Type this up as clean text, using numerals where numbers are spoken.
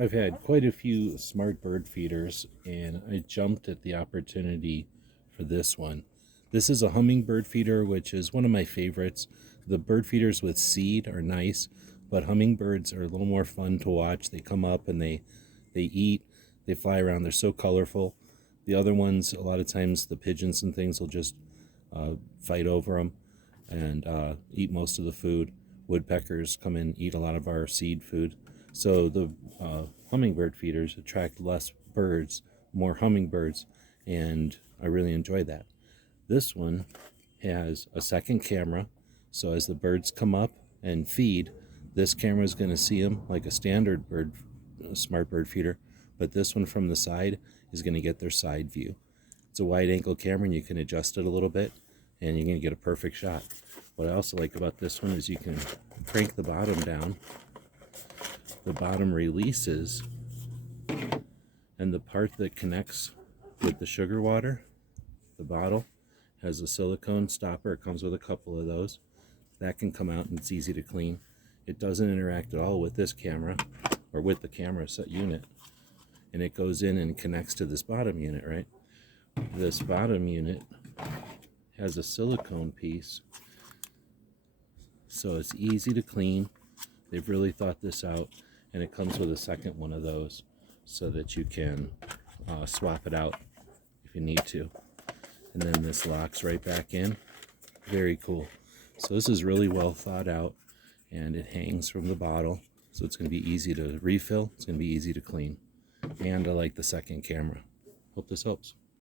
I've had quite a few smart bird feeders, and I jumped at the opportunity for this one. This is a hummingbird feeder, which is one of my favorites. The bird feeders with seed are nice, but hummingbirds are a little more fun to watch. They come up and they eat, they fly around, they're so colorful. The other ones, a lot of times the pigeons and things will just fight over them and eat most of the food. Woodpeckers come and eat a lot of our seed food. So the hummingbird feeders attract less birds, more hummingbirds, and I really enjoy that. This one has a second camera, so as the birds come up and feed, this camera is going to see them like a standard smart bird feeder, but this one from the side is going to get their side view. It's a wide angle camera and you can adjust it a little bit and you're going to get a perfect shot. What I also like about this one is you can crank the bottom down. The bottom releases, and the part that connects with the sugar water, the bottle, has a silicone stopper. It comes with a couple of those. That can come out and it's easy to clean. It doesn't interact at all with this camera or with the camera set unit. And it goes in and connects to this bottom unit, right? This bottom unit has a silicone piece, so it's easy to clean. They've really thought this out, and it comes with a second one of those so that you can swap it out if you need to. And then this locks right back in. Very cool. So this is really well thought out, and it hangs from the bottle, so it's going to be easy to refill. It's going to be easy to clean. And I like the second camera. Hope this helps.